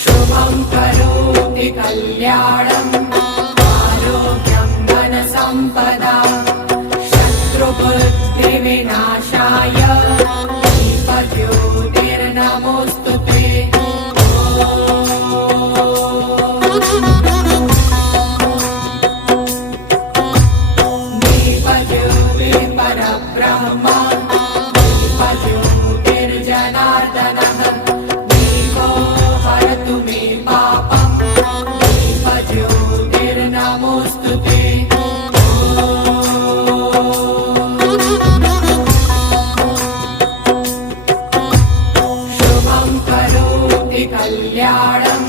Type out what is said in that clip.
शुभं करोति कल्याणम् आरोग्यं धनसम्पदा शत्रुबुद्धिविनाशाय दीपज्योतिर्नमोऽस्तुते। दीपज्योतिः परब्रह्म दीपज्योतिर्जनार्दनः दीपो हरतु मे पापम् दीपज्योतिर्नमोऽस्तुते। शुभं करोति कल्याणम्